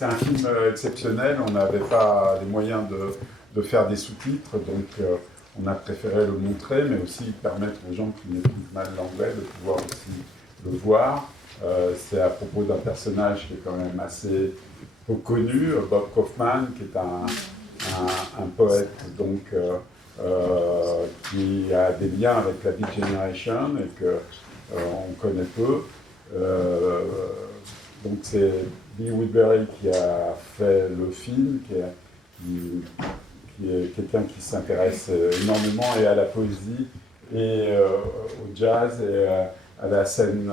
c'est un film exceptionnel. On n'avait pas les moyens de faire des sous-titres, donc on a préféré le montrer, mais aussi permettre aux gens qui maîtrisent mal l'anglais de pouvoir aussi le voir. C'est à propos d'un personnage qui est quand même assez peu connu, Bob Kaufman, qui est un poète donc, qui a des liens avec la Beat Generation et qu'on connaît peu. Donc c'est Lee Woodbury qui a fait le film, qui est quelqu'un qui s'intéresse énormément et à la poésie et au jazz et à la scène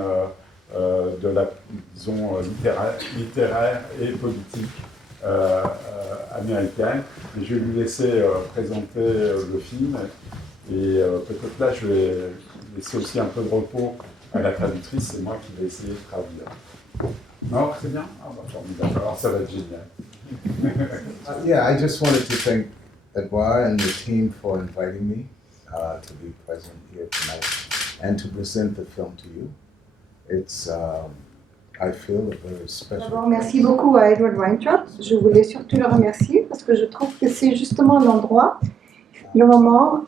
de la, disons, littéraire et politique américaine. Et je vais lui laisser présenter le film. Et peut-être là, je vais laisser aussi un peu de repos à la traductrice. C'est moi qui vais essayer de traduire. Non, c'est bien? Ah, bah, formidable. Alors, ça va être génial. Yeah, I just wanted to thank Edouard and the team for inviting me to be present here tonight and to present the film to you. It's, I feel, a very special. D'abord, merci beaucoup à Edward Weintraub. Je voulais surtout le remercier parce que je trouve que c'est justement l'endroit, le moment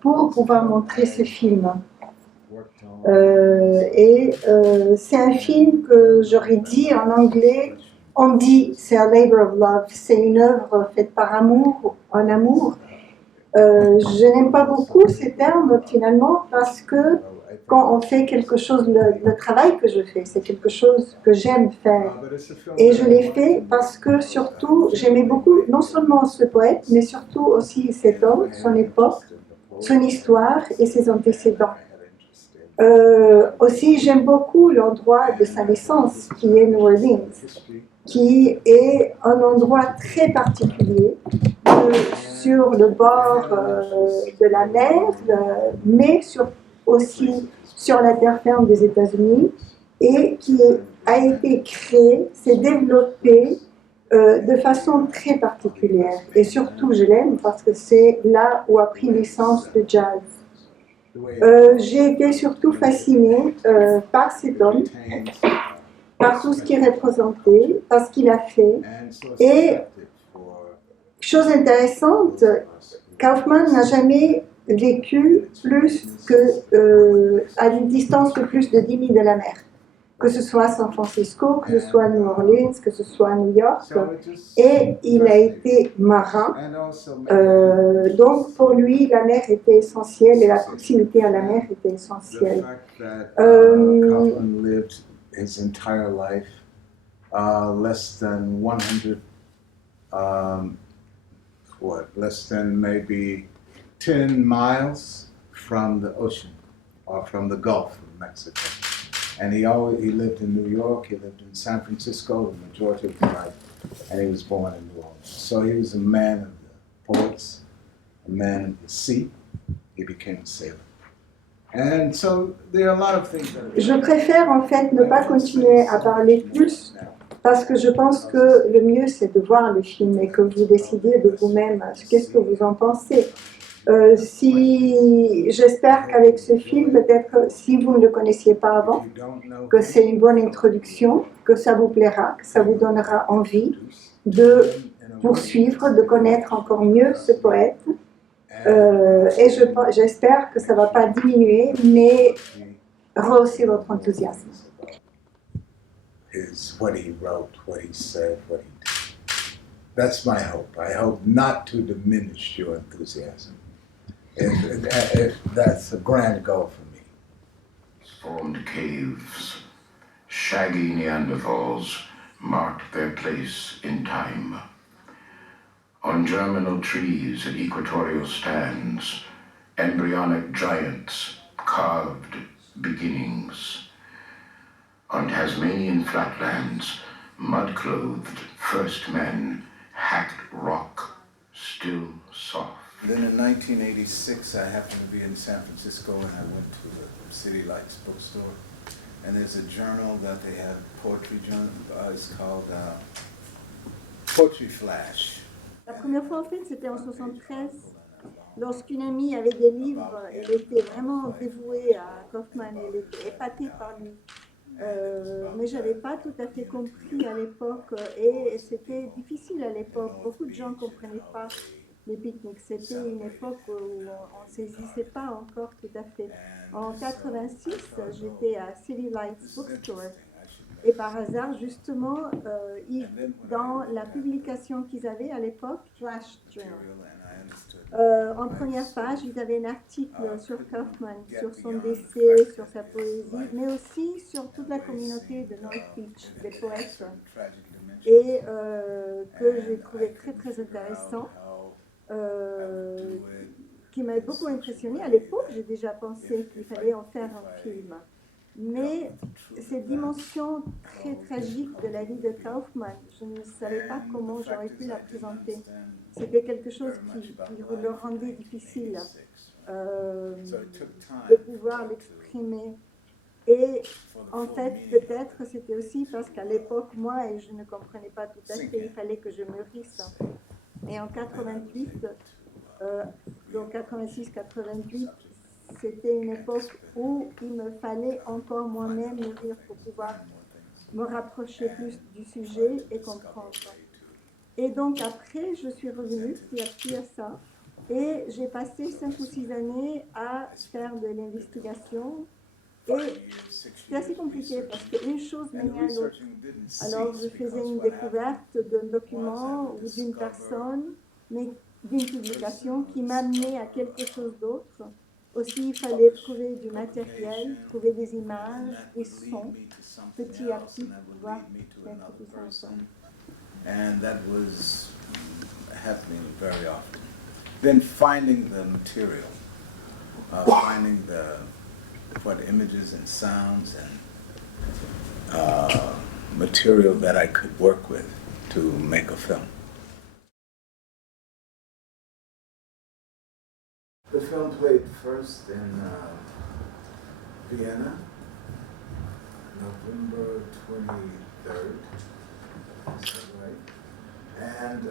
pour pouvoir montrer ce film. C'est un film que j'aurais dit en anglais, on dit c'est un labor of love, c'est une œuvre faite par amour, en amour. Je n'aime pas beaucoup ces termes finalement parce que quand on fait quelque chose, le travail que je fais, c'est quelque chose que j'aime faire. Et je l'ai fait parce que surtout, j'aimais beaucoup non seulement ce poète, mais surtout aussi cet homme, son époque, son histoire et ses antécédents. Aussi, j'aime beaucoup l'endroit de sa naissance, qui est New Orleans, qui est un endroit très particulier, sur le bord de la mer, mais aussi sur la terre ferme des États-Unis, et qui a été créé, s'est développé de façon très particulière. Et surtout, je l'aime parce que c'est là où a pris naissance le jazz. J'ai été surtout fascinée par cet homme, par tout ce qu'il représentait, par ce qu'il a fait. Et, chose intéressante, Kaufman n'a jamais vécu plus à une distance de plus de 10 000 de la mer. Que ce soit à San Francisco, que ce soit à New Orleans, que ce soit à New York. Et il a été marin. Donc pour lui, la mer était essentielle et la proximité à la mer était essentielle. Kaufman lived his entire life less than 100, less than maybe 10 miles from the ocean or from the Gulf of Mexico. And he lived in New York, he lived in San Francisco the majority of his life, and he was born in New Orleans. So he was a man of the poets, a man of the sea. He became a sailor. And so there are a lot of things that Je préfère en fait ne pas continuer à parler plus parce que je pense que le mieux c'est de voir le film et que vous décidiez de vous-même qu'est-ce que vous en pensez. J'espère qu'avec ce film, peut-être si vous ne le connaissiez pas avant, que c'est une bonne introduction, que ça vous plaira, que ça vous donnera envie de poursuivre, de connaître encore mieux ce poète. Et j'espère que ça ne va pas diminuer, mais rehausser votre enthousiasme. Is what he wrote, what he said, what he did. That's my hope. I hope not to diminish your enthusiasm. If that's a grand goal for me. Formed caves, shaggy Neanderthals marked their place in time. On germinal trees at equatorial stands, embryonic giants carved beginnings. On Tasmanian flatlands, mud-clothed first men hacked rock, still soft. Then in 1986, I happened to be in San Francisco and I went to the City Lights bookstore. And there's a journal that they have, poetry journal, it's called Poetry Flash. La première fois, en fait, c'était en 73, lorsqu'une amie avait des livres. Elle était vraiment dévouée à Kaufman, elle était épatée par lui. Mais je n'avais pas tout à fait compris à l'époque et c'était difficile à l'époque. Beaucoup de gens ne comprenaient pas les pique-niques. C'était une époque où on ne saisissait pas encore tout à fait. En 86, j'étais à City Lights Bookstore et par hasard, justement, dans la publication qu'ils avaient à l'époque, Flash Journal, en première page, ils avaient un article sur Kaufman, sur son décès, sur sa poésie, mais aussi sur toute la communauté de North Beach, des poètes, et que j'ai trouvé très très intéressant, qui m'a beaucoup impressionné. À l'époque, j'ai déjà pensé qu'il fallait en faire un film. Mais cette dimension très tragique de la vie de Kaufman, je ne savais pas comment j'aurais pu la présenter. C'était quelque chose qui le rendait difficile de pouvoir l'exprimer. Et en fait, peut-être c'était aussi parce qu'à l'époque, moi, et je ne comprenais pas tout à fait, il fallait que je mûrisse. Et en 88, donc 86-88, c'était une époque où il me fallait encore moi-même mûrir pour pouvoir me rapprocher plus du sujet et comprendre. Et donc après, je suis revenue petit à petit à ça. Et j'ai passé 5 ou 6 années à faire de l'investigation. Et c'était assez compliqué parce qu'une chose menait à l'autre. Alors je faisais une découverte d'un document ou d'une personne, mais d'une publication qui m'amenait à quelque chose d'autre. Aussi, il fallait trouver du matériel, trouver des images, des sons, petit à petit, pouvoir mettre tout ça ensemble. And that was happening very often. Then finding the material, finding what images and sounds and material that I could work with to make a film. The film played first in Vienna, November 23rd. Is that right? And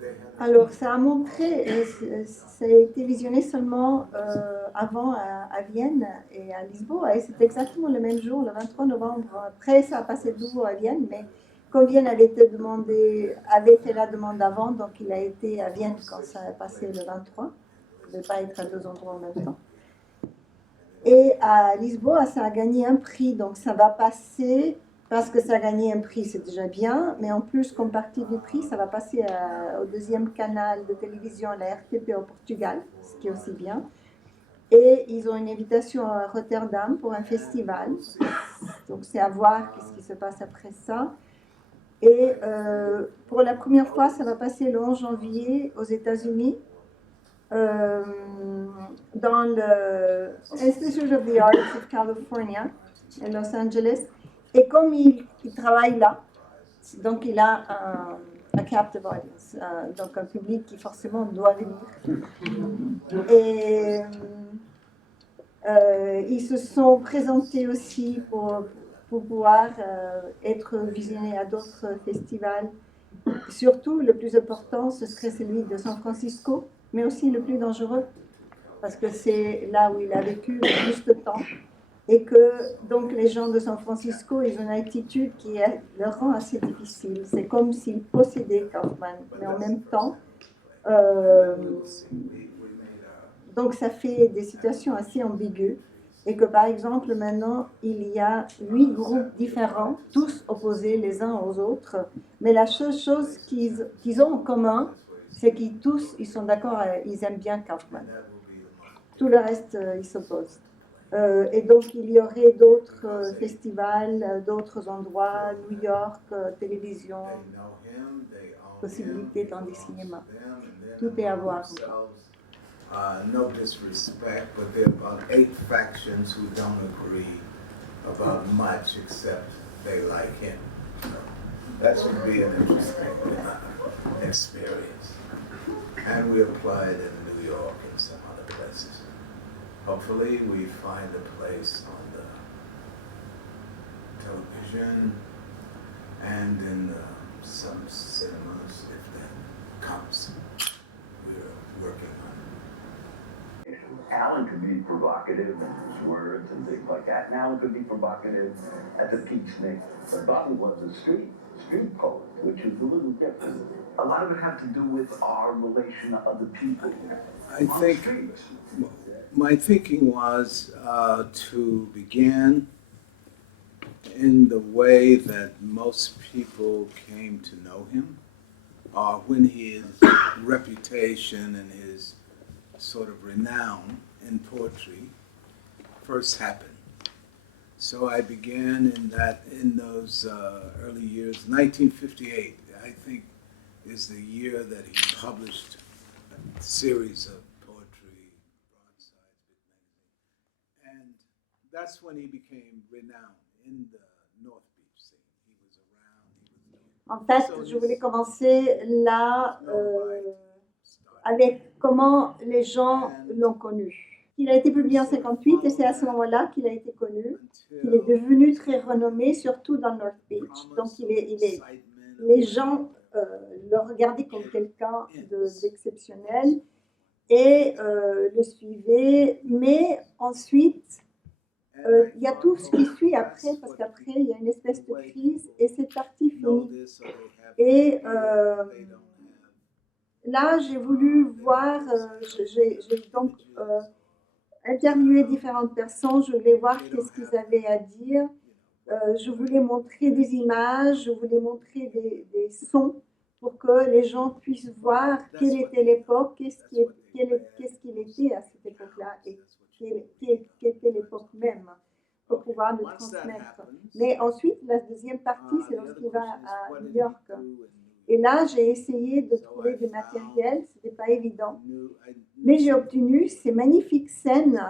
they had... Alors, ça a montré, ça a été visionné seulement avant à Vienne et à Lisboa, et c'est exactement le même jour, le 23 novembre. Après, ça a passé de nouveau à Vienne, mais comme Vienne avait fait la demande avant, donc il a été à Vienne quand ça a passé le 23. Il ne devait pas être à deux endroits en même temps. Et à Lisboa, ça a gagné un prix, donc ça va passer... Parce que ça a gagné un prix, c'est déjà bien, mais en plus, comme partie du prix, ça va passer au deuxième canal de télévision, la RTP au Portugal, ce qui est aussi bien. Et ils ont une invitation à Rotterdam pour un festival. Donc c'est à voir qu'est-ce qui se passe après ça. Et pour la première fois, ça va passer le 11 janvier aux États-Unis, dans le Institute of the Arts of California, à Los Angeles. Et comme il travaille là, donc il a un captive audience, donc un public qui forcément doit venir. Et ils se sont présentés aussi pour pouvoir être visionnés à d'autres festivals. Surtout, le plus important, ce serait celui de San Francisco, mais aussi le plus dangereux, parce que c'est là où il a vécu le plus de temps. Et que donc les gens de San Francisco, ils ont une attitude qui leur rend assez difficile. C'est comme s'ils possédaient Kaufman, mais en même temps, donc ça fait des situations assez ambiguës. Et que par exemple maintenant, il y a 8 groupes différents, tous opposés les uns aux autres, mais la seule chose qu'ils ont en commun, c'est qu'ils tous, ils sont d'accord, ils aiment bien Kaufman. Tout le reste, ils s'opposent. Et donc il y aurait d'autres festivals, d'autres endroits, New York, télévision, possibilité dans des cinémas. Tout est à voir. No disrespect, but there are about 8 factions who don't agree about much except they like him. So that should be an interesting experience. And we applied in New York and some other places. Hopefully we find a place on the television and in some cinemas if that comes. We're working on it. Alan could be provocative in his words and things like that, and Alan could be provocative at the Peach Nick. But Bobby was a street poet, which is a little different. A lot of it had to do with our relation to other people. I think my thinking was to begin in the way that most people came to know him, when his reputation and his sort of renown in poetry first happened. So I began in those early years. 1958, I think, is the year that he published a series of poetry, broadsides, big magazine, and that's when he became renowned in the North Beach scene. He was around. En fait, je voulais commencer là avec comment les gens l'ont connu. Il a été publié en 58 et c'est à ce moment-là qu'il a été connu, qu'il est devenu très renommé, surtout dans North Beach. Donc les gens le regardaient comme quelqu'un d'exceptionnel et le suivaient. Mais ensuite, il y a tout ce qui suit après, parce qu'après, il y a une espèce de crise et cette partie finit. Et là, j'ai voulu voir, j'ai donc interviewé différentes personnes, je voulais voir qu'est-ce qu'ils avaient à dire. Je voulais montrer des images, je voulais montrer des sons pour que les gens puissent voir quelle était l'époque, qu'est-ce qu'il était à cette époque-là et quelle était l'époque même, pour pouvoir le transmettre. Mais ensuite, la deuxième partie, c'est lorsqu'il va à New York. Et là, j'ai essayé de trouver du matériel, ce n'était pas évident. Mais j'ai obtenu ces magnifiques scènes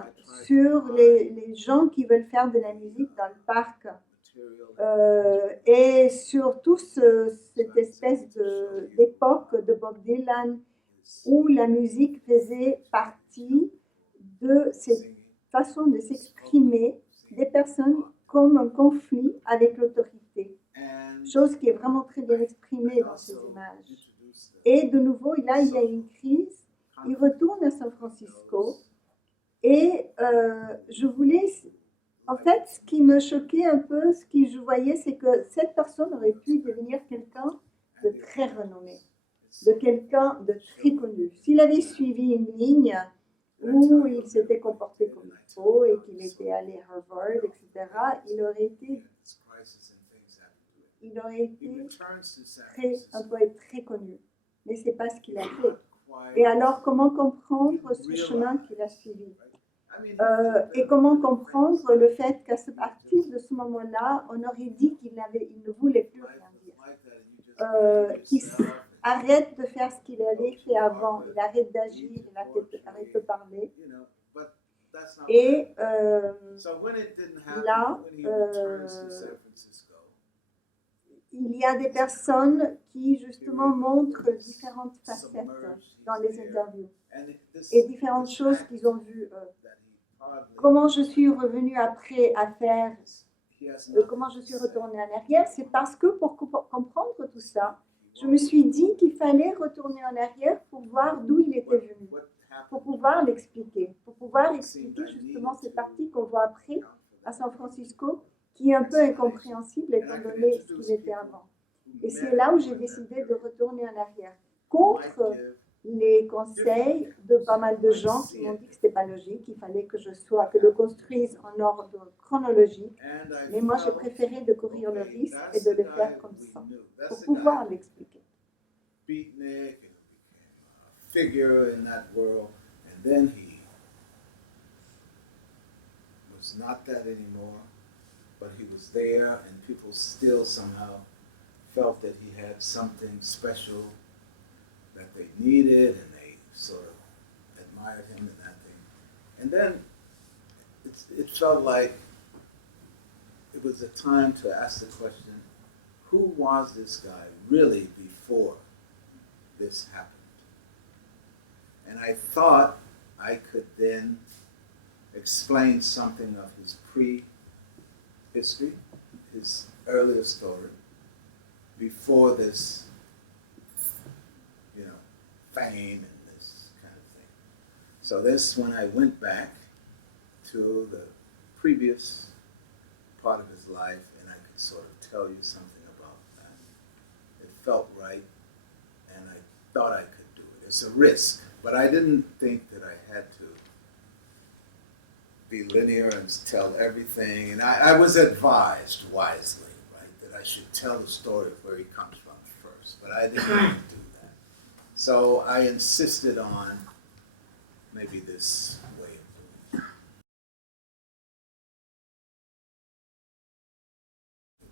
sur les gens qui veulent faire de la musique dans le parc. Et surtout cette espèce d'époque de Bob Dylan où la musique faisait partie de cette façon de s'exprimer des personnes comme un conflit avec l'autorité, chose qui est vraiment très bien exprimée dans ces images. Et de nouveau, là, il y a une crise, il retourne à San Francisco et je voulais... En fait, ce qui me choquait un peu, ce que je voyais, c'est que cette personne aurait pu devenir quelqu'un de très renommé, de quelqu'un de très connu. S'il avait suivi une ligne où il s'était comporté comme il faut et qu'il était allé à Harvard, etc., il aurait été un poète très connu. Mais ce n'est pas ce qu'il a fait. Et alors, comment comprendre ce chemin qu'il a suivi? Et comment comprendre le fait qu'à partir de ce moment-là, on aurait dit qu'il ne voulait plus rien dire, qu'il arrête de faire ce qu'il avait fait avant, il arrête d'agir, il arrête de parler. Et là, il y a des personnes qui justement montrent différentes facettes dans les interviews et différentes choses qu'ils ont vues. Comment je suis revenue après à faire, comment je suis retournée en arrière, c'est parce que pour comprendre tout ça, je me suis dit qu'il fallait retourner en arrière pour voir d'où il était venu, pour pouvoir l'expliquer, pour pouvoir expliquer justement cette partie qu'on voit après à San Francisco, qui est un peu incompréhensible étant donné ce qu'il était avant. Et c'est là où j'ai décidé de retourner en arrière, contre les conseils de pas mal de gens qui m'ont dit que c'était pas logique, qu'il fallait que je le construise en ordre chronologique. Mais moi, j'ai préféré de courir le risque et de le faire comme ça, pour pouvoir l'expliquer. Beatnik and became a figure in that world, and then he was not that anymore, but he was there, and people still somehow felt that he had something special that they needed, and they sort of admired him in that thing. And then it felt like it was a time to ask the question, who was this guy really before this happened? And I thought I could then explain something of his pre-history, his earlier story, before this, fame and this kind of thing. So this, when I went back to the previous part of his life, and I could sort of tell you something about that. It felt right, and I thought I could do it. It's a risk, but I didn't think that I had to be linear and tell everything. And I was advised wisely, right, that I should tell the story of where he comes from first, but I didn't want to do that. So I insisted on maybe this way of doing it.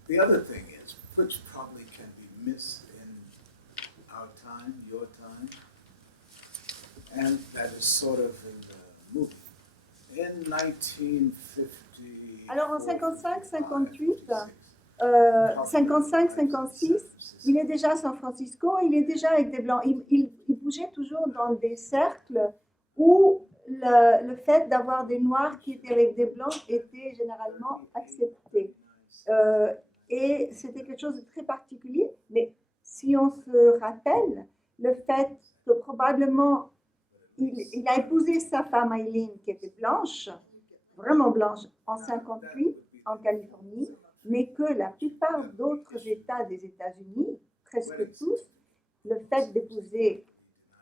The other thing is, which probably can be missed in our time, your time, and that is sort of in the movie. In 1950. Alors en 55-58, 55-56, il est déjà à San Francisco, il est déjà avec des Blancs. Il bougeait toujours dans des cercles où le fait d'avoir des Noirs qui étaient avec des Blancs était généralement accepté. Et c'était quelque chose de très particulier, mais si on se rappelle, le fait que probablement il a épousé sa femme Eileen qui était blanche, vraiment blanche, en 58 en Californie, mais que la plupart d'autres États des États-Unis, presque tous, le fait d'épouser,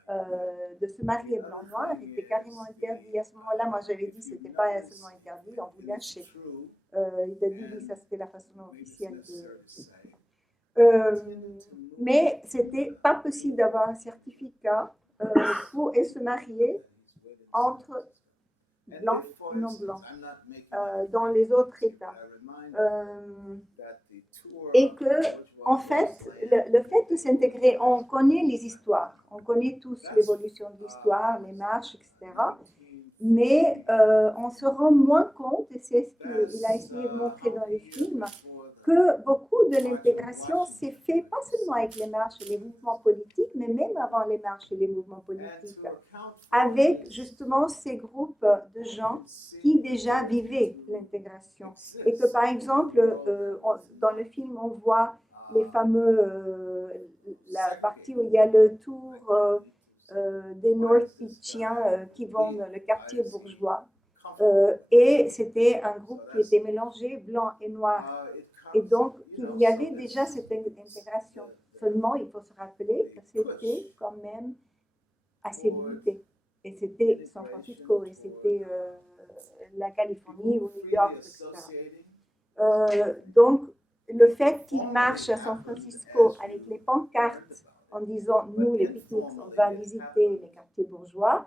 de se marier blanc-noir était carrément interdit. À ce moment-là, moi j'avais dit que ce n'était pas seulement interdit, on vous lâchait. Il a dit oui, ça c'était la façon officielle mais c'était pas possible d'avoir un certificat pour se marier entre blancs et non blancs dans les autres États. Et que, en fait, le fait de s'intégrer, on connaît les histoires, on connaît tous l'évolution de l'histoire, les marches, etc. Mais on se rend moins compte, et c'est ce qu'il a essayé de montrer dans les films, que beaucoup de l'intégration s'est fait pas seulement avec les marches et les mouvements politiques, mais même avant les marches et les mouvements politiques, avec justement ces groupes de gens qui déjà vivaient l'intégration. Et que par exemple, dans le film, on voit les fameux, la partie où il y a le tour des North Beachiens qui vont dans le quartier bourgeois. Et c'était un groupe qui était mélangé blanc et noir. Et donc, il y avait déjà cette intégration. Seulement, il faut se rappeler que c'était quand même assez limité. Et c'était San Francisco, et c'était la Californie ou New York, etc. Donc, le fait qu'il marche à San Francisco avec les pancartes en disant « Nous, les pique-niques, on va visiter les quartiers bourgeois »,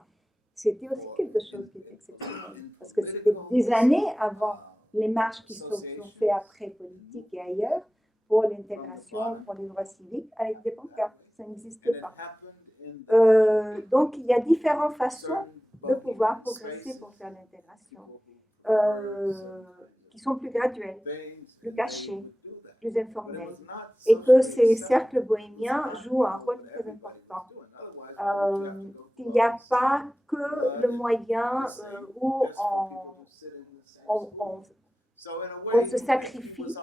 c'était aussi quelque chose qui était exceptionnel. Parce que c'était des années avant les marches qui sont faites après politique et ailleurs pour l'intégration, pour les droits civiques, avec des pancartes. Ça n'existait pas. Donc, il y a différentes façons de pouvoir progresser pour faire l'intégration, qui sont plus graduelles, plus cachées, plus informelles. Et que ces cercles bohémiens jouent un rôle très important. Qu'il n'y a pas que le moyen où on se sacrifie,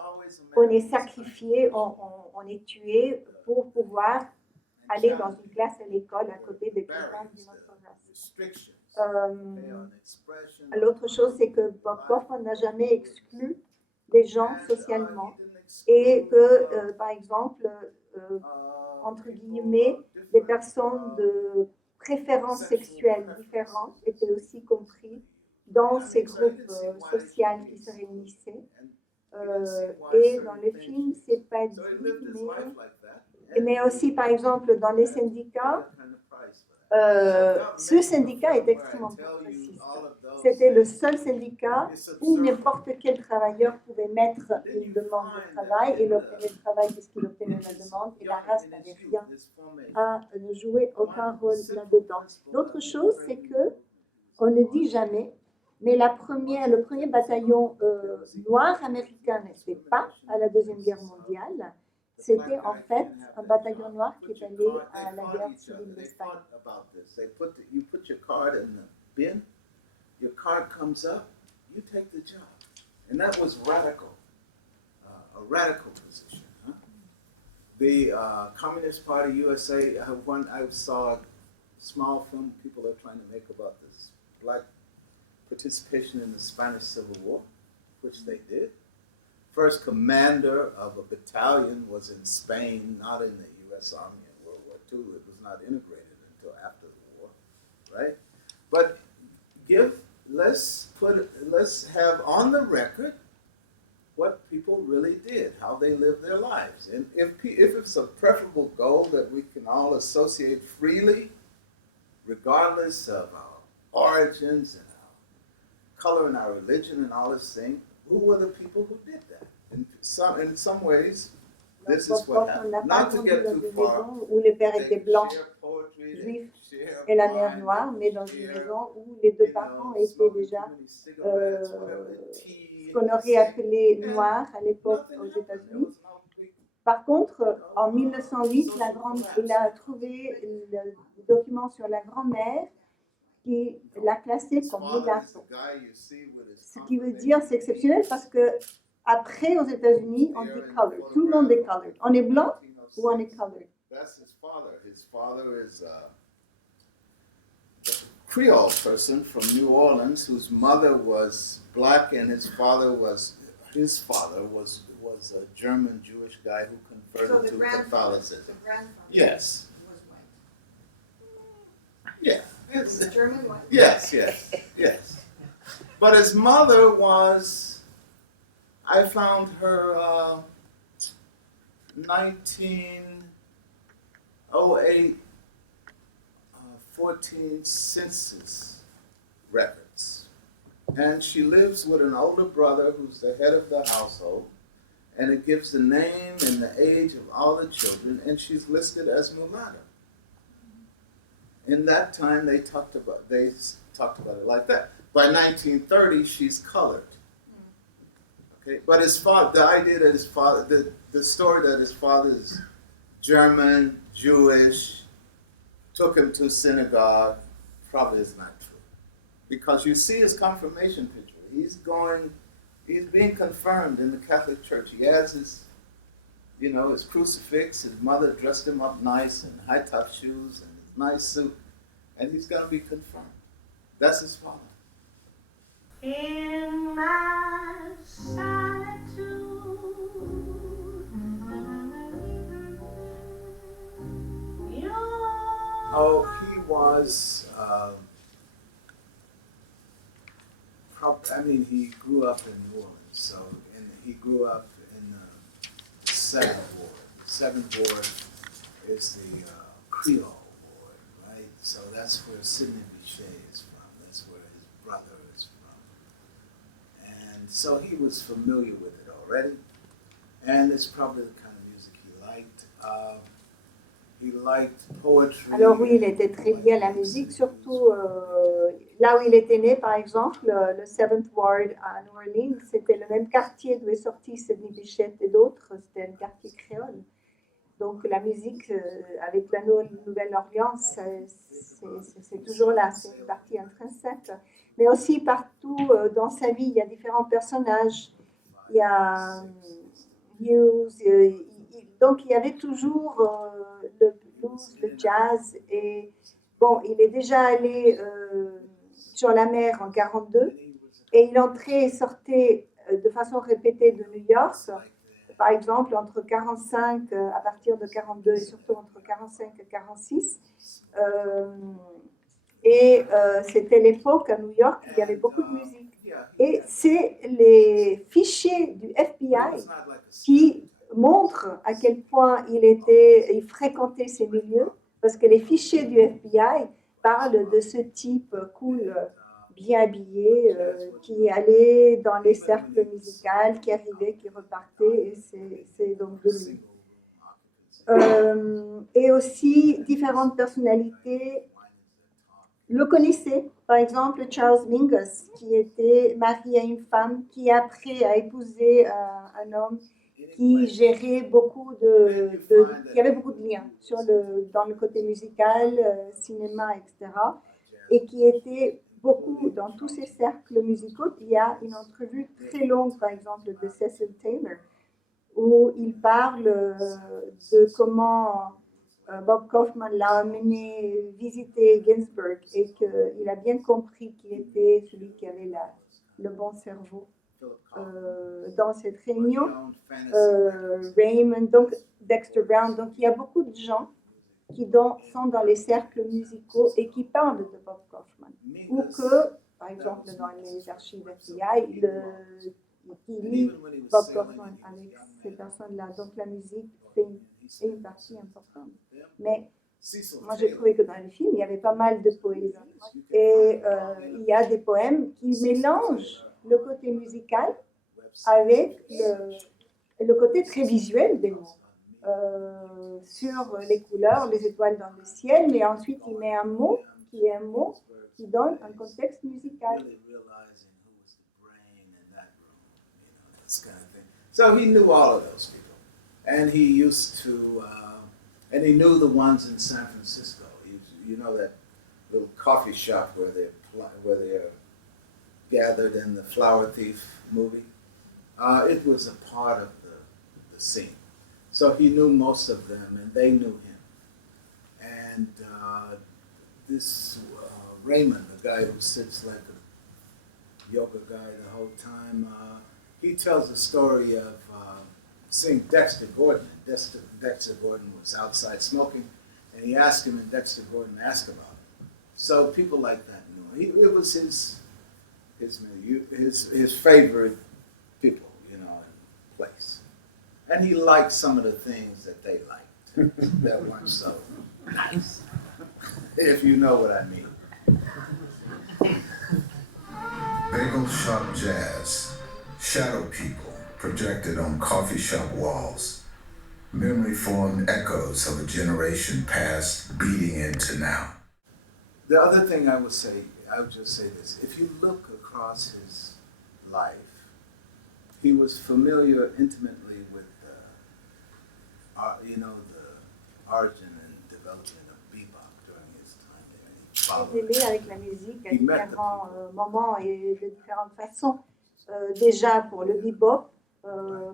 on est sacrifié, on est tué pour pouvoir aller dans une classe à l'école à côté des personnes d'une autre race. L'autre chose, c'est que Bob Kaufman n'a jamais exclu des gens socialement et que, par exemple, entre guillemets, des personnes de préférences sexuelles différentes étaient aussi compris dans ces groupes sociaux qui se réunissaient. Et dans le film, c'est pas dit, mais aussi, par exemple, dans les syndicats, ce syndicat est extrêmement progressiste. C'était le seul syndicat où n'importe quel travailleur pouvait mettre une demande de travail et il obtenait le travail puisqu'il obtenait la demande et la race n'avait rien à jouer aucun rôle là-dedans. L'autre chose, c'est que on ne dit jamais, mais le premier bataillon noir américain n'était pas à la Deuxième Guerre mondiale. C'était en fait un bataillon noir qui est allé à la guerre civile d'Espagne. You put your card in the bin, your card comes up, you take the job. And that was radical, a radical position. Huh? The Communist Party USA, I saw a small film people are trying to make about this black participation in the Spanish Civil War, which they did. First commander of a battalion was in Spain, not in the U.S. Army in World War II. It was not integrated until after the war, right? But let's have on the record what people really did, how they lived their lives. And if it's a preferable goal that we can all associate freely, regardless of our origins and our color and our religion and all this thing, who were the people who did that? In some ways, this is what On n'a happened. pas Not to grandi get dans too une far. maison où les pères They étaient blancs, share poetry, they juifs share et la wine, mère noire, they mais dans une share, maison où les deux you parents know, étaient smoking déjà too many cigarettes, whatever, tea, ce qu'on aurait and appelé and noirs à l'époque nothing aux happened. There États-Unis. was no big, Par contre, en 1908, il a trouvé le document sur la grand-mère qui l'a classée his comme father is mulatto. the guy you see with his Ce qui veut dire, c'est exceptionnel parce que après aux États-Unis, on dit colored. Tout le monde est colored. On est blanc ou on est colored. That's his father. His father is a Creole person from New Orleans whose mother was black and his father was a German Jewish guy who converted to Catholicism. Yes. Yeah. It's German one. Yes. But his mother was, I found her 1908 14 census records. And she lives with an older brother who's the head of the household. And it gives the name and the age of all the children, and she's listed as mulatto. In that time, they talked about it like that. By 1930, she's colored. Okay, but his father, the idea that his father, the story that his father is German, Jewish, took him to synagogue, probably is not true. Because you see his confirmation picture. He's being confirmed in the Catholic Church. He has his crucifix. His mother dressed him up nice in high-top shoes and his nice suit. And he's going to be confirmed. That's his father. In my solitude, Oh, he was, he grew up in New Orleans, and he grew up in the 7th Ward. The 7th Ward is the Creole Ward, right? So that's where Sidney Bechet is from. That's where his brother is from. And so he was familiar with it already, and it's probably the kind of music he liked. He liked poetry. Alors oui, il était très lié à la musique, surtout là où il était né, par exemple, le 7th Ward à New Orleans, c'était le même quartier d'où est sorti Sidney Bechet et d'autres, c'était un quartier créole. Donc la musique avec la Nouvelle-Orléans, c'est toujours là, c'est une partie intrinsèque. Mais aussi partout dans sa vie, il y a différents personnages. Il y a Hughes, donc il y avait toujours le blues, le jazz, et bon, il est déjà allé sur la mer en 42, et il entrait et sortait de façon répétée de New York, par exemple entre 45, à partir de 42 et surtout entre 45 et 46, c'était l'époque à New York où il y avait beaucoup de musique. Et c'est les fichiers du FBI qui montrent à quel point il fréquentait ces milieux, parce que les fichiers du FBI parlent de ce type cool, bien habillé, qui allait dans les cercles musicaux, qui arrivait, qui repartait, et c'est donc de lui. Et aussi, différentes personnalités le connaissaient. Par exemple, Charles Mingus, qui était marié à une femme qui après a épousé un homme qui gérait qui avait beaucoup de liens dans le côté musical, cinéma, etc. Et qui était beaucoup dans tous ces cercles musicaux. Il y a une entrevue très longue, par exemple, de Cecil Taylor, où il parle de comment Bob Kaufman l'a amené visiter Ginsberg et qu'il a bien compris qu'il était celui qui avait le bon cerveau dans cette réunion. Raymond, donc Dexter Brown, donc il y a beaucoup de gens qui sont dans les cercles musicaux et qui parlent de Bob Kaufman. Ou que, par exemple, dans les archives FBI, qui lit Bob Kaufman avec ces personnes-là. Donc la musique fait une partie importante. Mais moi, j'ai trouvé que dans les films, il y avait pas mal de poésie. Et il y a des poèmes qui mélangent le côté musical avec le côté très visuel des mots. Sur les couleurs, les étoiles dans le ciel, mais ensuite il met un mot qui est un mot qui donne un contexte musical. So he knew all of those people, and he used to, and he knew the ones in San Francisco. You know that little coffee shop where they're gathered in the Flower Thief movie. It was a part of the scene. So he knew most of them, and they knew him. And this Raymond, the guy who sits like a yoga guy the whole time, he tells the story of seeing Dexter Gordon. Dexter Gordon was outside smoking, and he asked him, and Dexter Gordon asked about him. So people like that knew. It was his favorite people, you know, and place. And he liked some of the things that they liked that weren't so nice, if you know what I mean. Bagel shop jazz, shadow people projected on coffee shop walls, memory-formed echoes of a generation past beating into now. The other thing I would just say this: if you look across his life, he was familiar intimately with the origin and development of bebop during his time. Il est avec la musique à différents moments et de différentes façons. Déjà pour le bebop,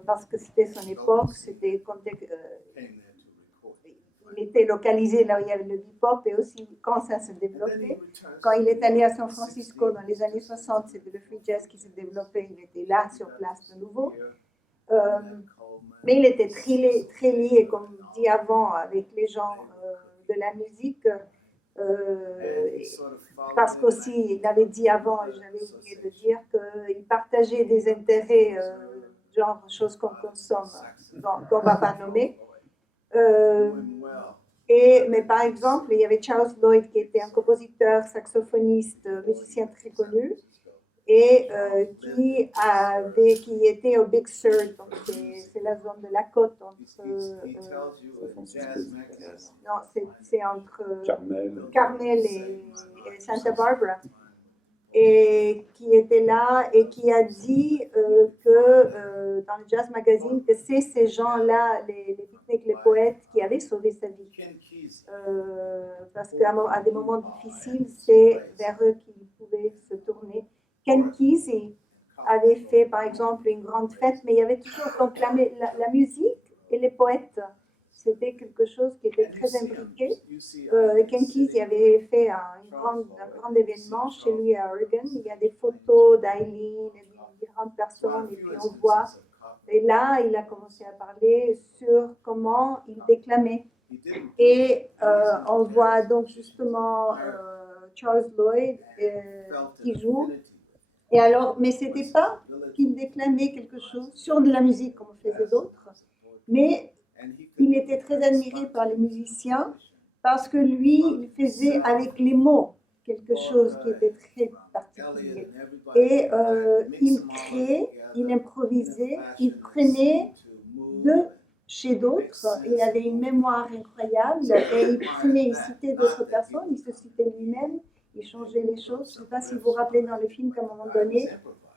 parce que c'était son époque, il était localisé là où il y avait le bebop et aussi quand ça se développait. Quand il est allé à San Francisco dans les années 60, c'était le free jazz qui se développait, il était là sur place de nouveau. Mais il était très lié, comme dit avant, avec les gens de la musique, parce qu'aussi, il avait dit avant, et j'avais oublié de dire, qu'il partageait des intérêts, genre choses qu'on consomme, qu'on ne va pas nommer. Mais par exemple, il y avait Charles Lloyd qui était un compositeur, saxophoniste, musicien très connu, et qui était au Big Sur, donc c'est la zone de la côte entre c'est entre Carmel et Santa Barbara, et qui était là et qui a dit que dans le Jazz Magazine que c'est ces gens-là, les beatniks, les poètes, qui avaient sauvé sa vie, parce qu'à des moments difficiles, c'est vers eux qu'il pouvait se tourner. Ken Kesey avait fait, par exemple, une grande fête, mais il y avait toujours donc la musique et les poètes. C'était quelque chose qui était très imbriqué. Ken Kesey avait fait un grand événement chez lui à Oregon. Il y a des photos d'Eileen et de différentes personnes, et puis on voit. Et là, il a commencé à parler sur comment il déclamait. Et on voit donc justement Charles Lloyd qui joue. Et alors, mais c'était pas qu'il déclamait quelque chose sur de la musique comme faisait d'autres, mais il était très admiré par les musiciens parce que lui, il faisait avec les mots quelque chose qui était très particulier. Et il créait, il improvisait, il prenait de chez d'autres, il avait une mémoire incroyable et il prenait, il citait d'autres personnes, il se citait lui-même. Il changeait les choses. Je ne sais pas si vous vous rappelez dans le film qu'à un moment donné,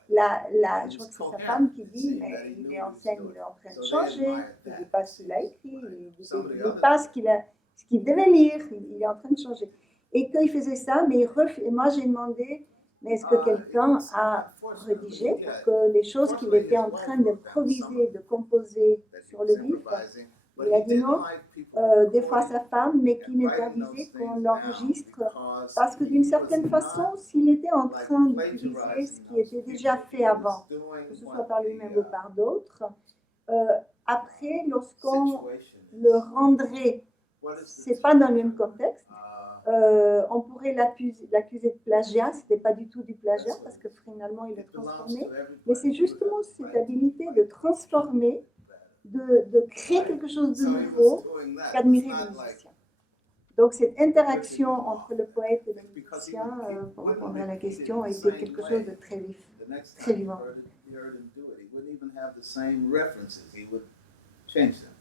je crois que c'est sa femme qui dit, mais il est en scène, il est en train de changer, il ne dit pas ce qu'il a écrit, il ne dit pas ce qu'il devait lire, il est en train de changer. Et qu'il faisait ça, mais et moi j'ai demandé, mais est-ce que quelqu'un a rédigé pour que les choses qu'il était en train d'improviser, de composer sur le livre, But Il a he dit didn't non, like people des fois recording sa femme, mais qui and writing n'interdisait those qu'on things l'enregistre down because parce que he d'une was certaine façon, not s'il était en like train d'utiliser plagiarizing ce qui those était people. déjà fait He was avant, doing que ce soit what par the lui-même ou par d'autres, après, lorsqu'on situation le is. rendrait, What is the c'est pas dans le même term? contexte. Uh, On pourrait l'accuser de plagiat, c'était pas du tout du plagiat That's what parce que finalement il l'a it belongs transformé. to everybody. Mais c'est justement cette habilité de transformer, de créer quelque chose de So he was nouveau doing that. qu'admirer It's le not like musicien. Donc cette interaction entre le poète et le because he musicien, would keep pour wouldn't répondre à la repeat it question, the était same quelque way. chose de très vif. The next Très time vivant. you heard him do it, he wouldn't even have the same references. He would change them.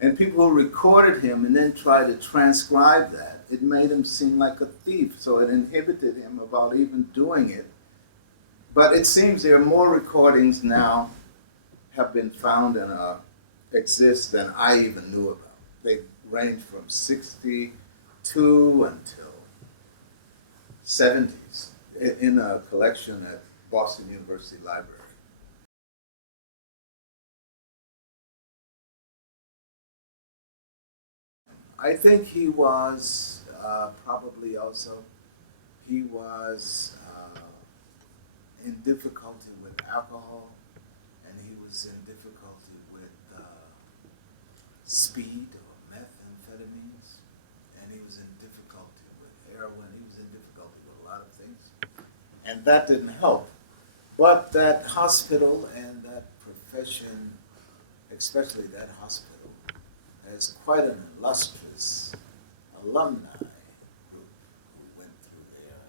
And people who recorded him and then tried to transcribe that, it made him seem like a thief. So it inhibited him about even doing it. But it seems there are more recordings now have been found and exist than I even knew about. They range from 62 until 70s in a collection at Boston University Library. I think he was probably also, he was in difficulty with alcohol, and he was in difficulty with speed or methamphetamines, and he was in difficulty with heroin, he was in difficulty with a lot of things. And that didn't help. But that hospital and that profession, especially that hospital, has quite an illustrious alumni group who went through there,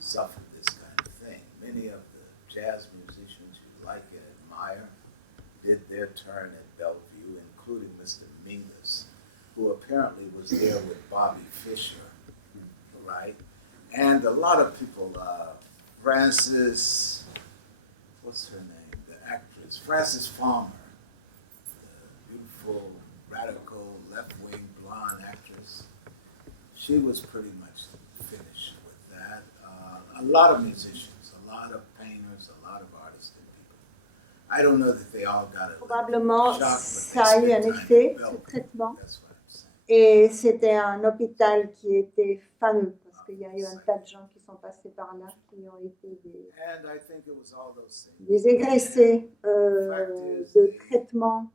suffered this kind of thing. Many of the jazz musicians you like and admire did their turn at Bellevue, including Mr. Mingus, who apparently was there with Bobby Fischer, right? And a lot of people, Frances, what's her name? The actress, Frances Farmer, the beautiful, radical, left-wing, blonde actress. She was pretty much finished with that. A lot of musicians, a lot of painters, a lot of artists and people. I don't know that they all got it. Probablement, ça a eu un effet, ce traitement. That's what I'm saying. Et c'était un hôpital qui était fameux, parce qu'il y a eu un tas de gens qui sont passés par là, qui ont été And I think it was all those things. des égressés de traitement,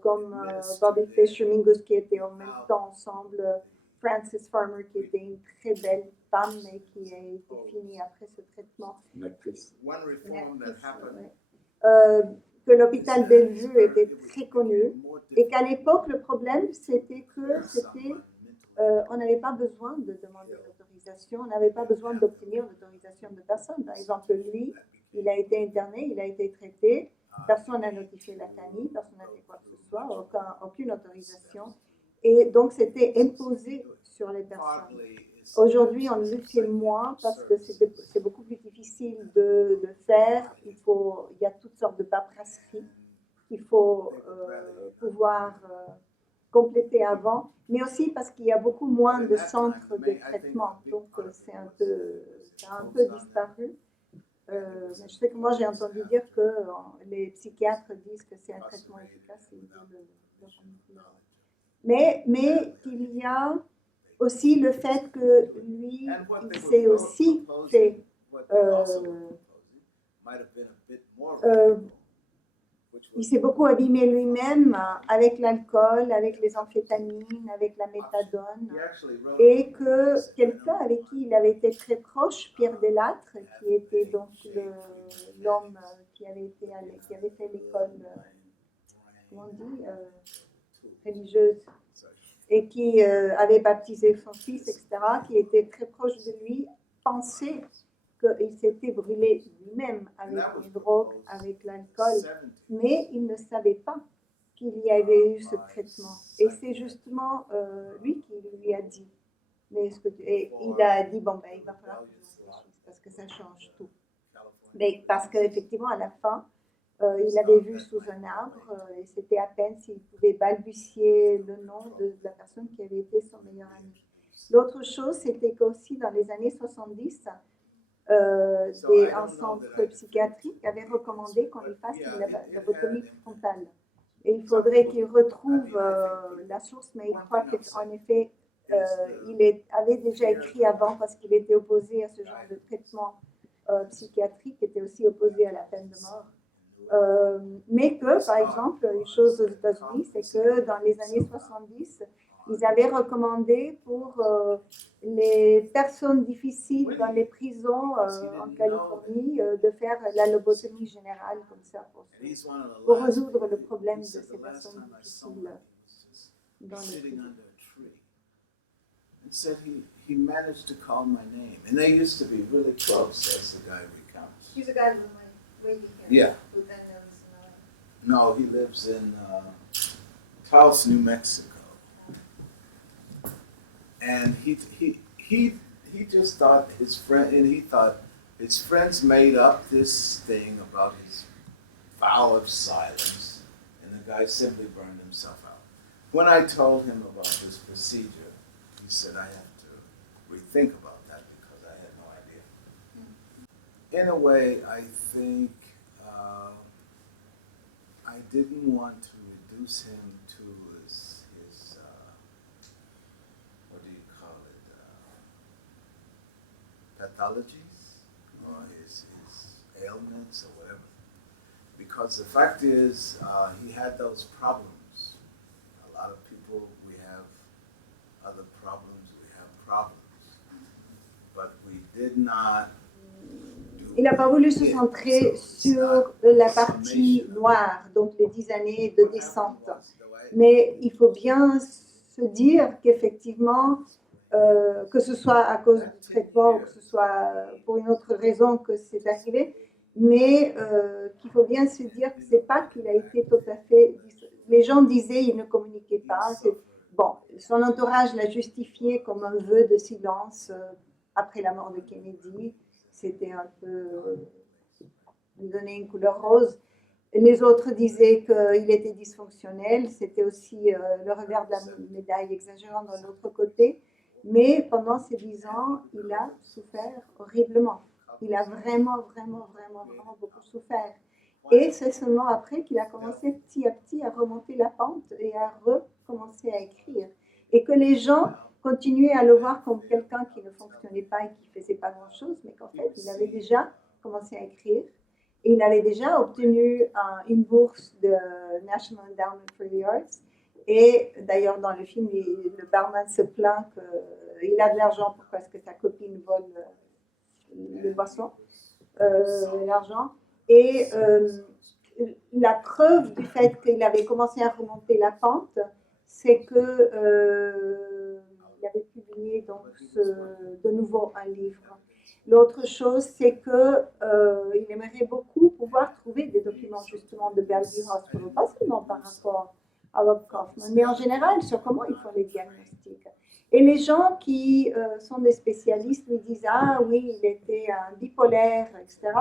comme Bobby Fischer, Mingus qui étaient en même temps ensemble, Frances Farmer qui était une très belle femme, mais qui a été finie après ce traitement. Une actrice. One reform that happened. Que l'hôpital Bellevue était très connu et qu'à l'époque le problème c'était que on n'avait pas besoin de demander l'autorisation, on n'avait pas besoin d'obtenir l'autorisation de personne. Par exemple, lui, il a été interné, il a été traité, personne n'a notifié la CANI, personne n'a fait quoi que ce soit, aucune autorisation. Et donc c'était imposé sur les personnes. Aujourd'hui, on le fait moins parce que c'est beaucoup plus difficile de le faire. Il y a toutes sortes de paperasseries qu'il faut pouvoir compléter avant, mais aussi parce qu'il y a beaucoup moins de centres de traitement. Donc, ça a un peu disparu. Je sais que moi, j'ai entendu dire que les psychiatres disent que c'est un traitement efficace. Mais qu'il y a aussi le fait que lui, il s'est aussi fait il s'est beaucoup abîmé lui-même avec l'alcool, avec les amphétamines, avec la méthadone, et que quelqu'un avec qui il avait été très proche, Pierre Delattre, qui était donc l'homme qui avait fait l'école, comment on dit, religieuse, et qui avait baptisé son fils, etc., qui était très proche de lui, pensait qu'il s'était brûlé lui-même avec les drogues, avec l'alcool, mais il ne savait pas qu'il y avait eu ce traitement. Et c'est justement lui qui lui a dit. Et il a dit, bon, ben, il va falloir que je réfléchisse, parce que ça change tout. Mais parce qu'effectivement, à la fin, il avait vu sous un arbre, et c'était à peine s'il pouvait balbutier le nom de la personne qui avait été son meilleur ami. L'autre chose, c'était qu'aussi dans les années 70, un centre psychiatrique avait recommandé qu'on lui fasse une lobotomie frontale. Et il faudrait qu'il retrouve la source, mais il croit qu'en effet, avait déjà écrit avant parce qu'il était opposé à ce genre de traitement psychiatrique, était aussi opposé à la peine de mort. Mais que, par exemple, une chose aux États-Unis, c'est que dans les années 70, ils avaient recommandé pour les personnes difficiles dans les prisons en Californie de faire la lobotomie générale comme ça pour résoudre le problème de ces personnes difficiles dans les prisons. And said he managed to call my name. And they used to be really close, as the guy recounts. He's a guy with my wavy hair. Yeah. Who then lives No, he lives in Taos, New Mexico. And he just thought his friends made up this thing about his vow of silence, and the guy simply burned himself out. When I told him about this procedure, he said, I have to rethink about that because I had no idea. In a way, I think I didn't want to reduce him to his what do you call it, pathologies or his ailments or whatever. Because the fact is, he had those problems. A lot of people, we have other problems, but we did not. Il n'a pas voulu se centrer sur la partie noire, donc les 10 années de descente. Mais il faut bien se dire qu'effectivement, que ce soit à cause du traitement ou que ce soit pour une autre raison que c'est arrivé, mais qu'il faut bien se dire que c'est pas qu'il a été tout à fait... Les gens disaient qu'il ne communiquait pas. Bon, son entourage l'a justifié comme un vœu de silence après la mort de Kennedy. C'était un peu lui donner une couleur rose. Les autres disaient qu'il était dysfonctionnel. C'était aussi le revers de la médaille, exagérant de l'autre côté. Mais pendant ces 10 ans, il a souffert horriblement. Il a vraiment beaucoup souffert. Et c'est seulement après qu'il a commencé petit à petit à remonter la pente et à recommencer à écrire. Et que les gens continuaient à le voir comme quelqu'un qui ne fonctionnait pas et qui ne faisait pas grand-chose, mais qu'en fait, il avait déjà commencé à écrire. Et il avait déjà obtenu une bourse de National Endowment for the Arts. Et d'ailleurs, dans le film, le barman se plaint qu'il a de l'argent parce que sa copine vole les boissons, l'argent. Et la preuve du fait qu'il avait commencé à remonter la pente, c'est qu'il avait publié donc de nouveau un livre. L'autre chose, c'est qu'il aimerait beaucoup pouvoir trouver des documents justement de Bellevue Hospital, pas seulement par rapport à Rob Kaufman, mais en général sur comment ils font les diagnostics. Et les gens qui sont des spécialistes lui disent « Ah oui, il était un bipolaire, etc. »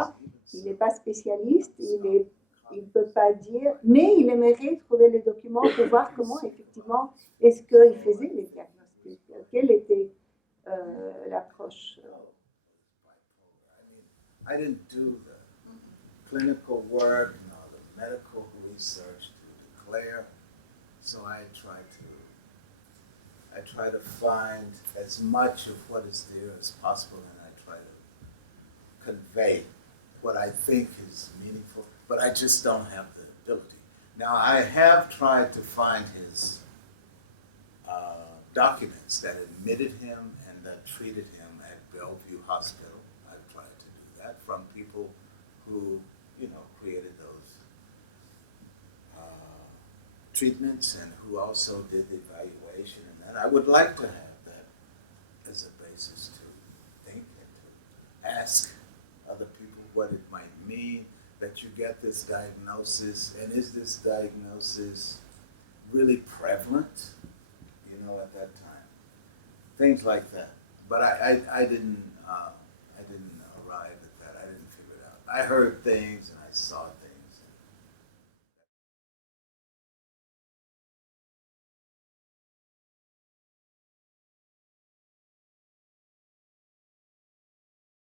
Il n'est pas spécialiste, il ne peut pas dire, mais il aimerait trouver les documents pour voir comment effectivement est-ce qu'il faisait les diagnostics, quelle était l'approche. I didn't do the clinical work, the medical research to declare, so I try to find as much of what is there as possible, and I try to convey what I think is meaningful, but I just don't have the ability. Now, I have tried to find his documents that admitted him and that treated him at Bellevue Hospital. I've tried to do that from people who, created those treatments and who also did the evaluation. And I would like to have that as a basis to think and to ask other people what it might mean that you get this diagnosis, and is this diagnosis really prevalent, at that time? Things like that. But I didn't arrive at that. I didn't figure it out. I heard things and I saw